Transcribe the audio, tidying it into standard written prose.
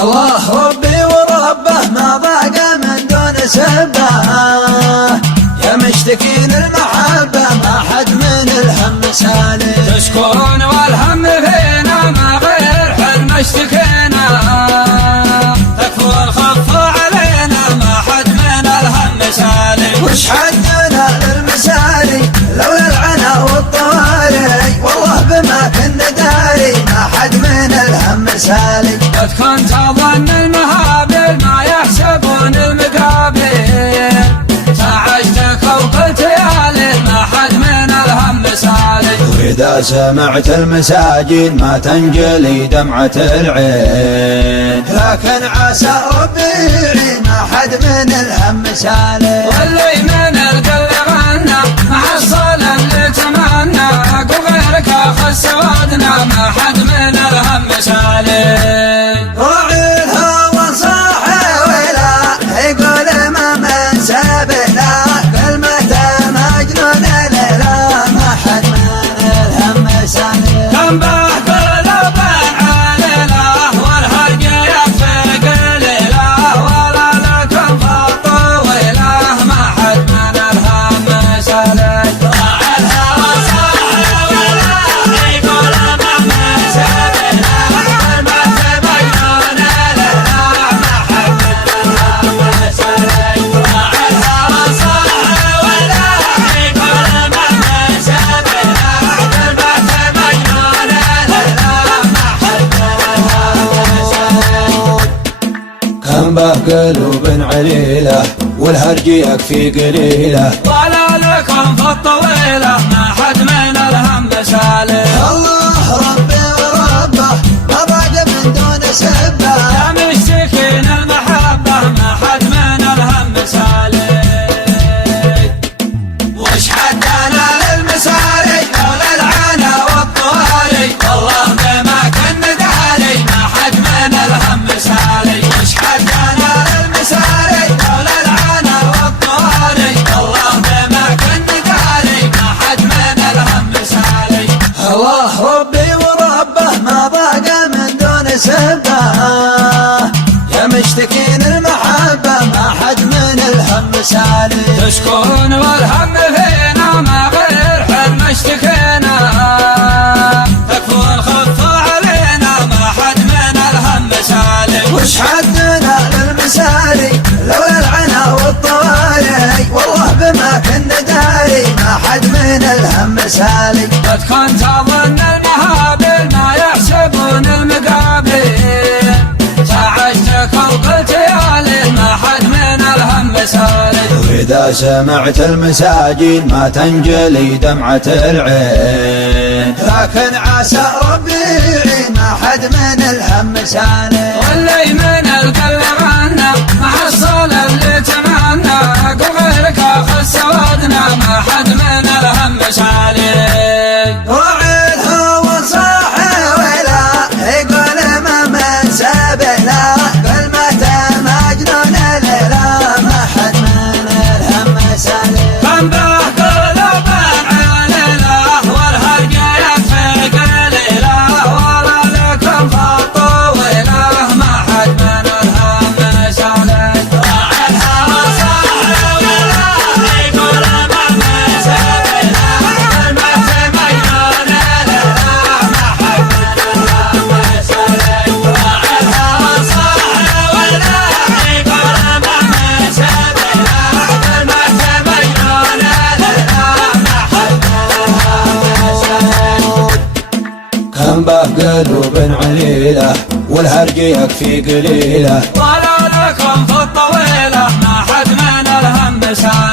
الله ربي وربه ما ضاق من دون سبه، يا مشتكين المحبة ما حد من الهم سالم. تشكرون والهم فينا ما غير حلم اشتكينا، تكفوا الخف علينا ما حد من الهم سالم. وش حدنا للمسالي لولا العنا والطواري، والله بما كنا داري ما حد من الهم سالي. قد كنت اظن المهابل ما يحسبون المقابل، تعجتك وقلت يا ليل ما حد من الهم سالي. وإذا سمعت المساجين ما تنجلي دمعة العين، لكن عسى ربي يعين ما حد من الهم سالي. واللي من القلب غنى محصل اللي تمنى، وغيرك اخذ سوادنا ما حد من الهم سالي. راعي الهوى صاحي ولا يقول ما من سبنا، كلمته مجنون ليلى ما حد من الهم سالي. كم به قلب عليله والهرج يكفي قليله، ولا لكم فالطويله ما حد من الهم سالي. راعي الهوى صاحي ولا يقول ما من سبنا، كلمته مجنون ليلى ما حد من الهم سالي. راعي الهوى صاحي ولا يقول ما من سبنا، كلمته مجنون ليلى ما حد من الهم سالي. كم به قلوب عليله والهرج يكفي قليله، ولا لكم في الطويلة ما حد من الهم سالي. الله ربي وربه ما ضاق من دون سبه، يا مشتكين المحبة ما حد من الهم سالي. وش حدنا للمسالي لولا العنا والطوالي، والله بما كنا داري ما حد من الهم سالي. وش حدنا للمسالي لولا العنا والطوالي، والله بما كنا داري ما حد من الهم سالي. الله ربي وربه ما ضاق من دون سبه، يا مشتكين المحبة ما حد من الهم سالي. تشكرون والهم فينا ما غير حلم اشتكينا، تكفوا الخف علينا ما حد من الهم سالي. وش حدنا للمسالي لولا العنا والطواري، والله بما كنا داري ما حد من الهم سالي. قد كنت اظن المهابل ما يحسبون المقابل، تعجتك وقلت يا ليل ما حد من الهم سالي. وإذا سمعت المساجين ما تنجلي دمعة العين، لكن عسى ربي يعين ما حد من الهم سالي. واللي من القلب غنى محصل اللي تمنى، وغيرك اخذ سوادنا ما حد من الهم سالي. راعي الهوى صاحي ولا يقول ما من سبنا، كلمته مجنون ليلى ما حد من الهم سالي. كم به قلب عليله والهرج يكفي قليله، ولا لكم فالطويله ما حد من الهم سالي. راعي الهوى صاحي ولا يقول ما من سبنا، كلمته مجنون ليلى ما حد من الهم سالي. راعي الهوى صاحي ولا يقول ما من سبنا، كلمته مجنون ليلى ما حد من الهم سالي. كم به قلوب عليله والهرج يكفي قليله، ولا لكم في الطويلة ما حد من الهم سالي.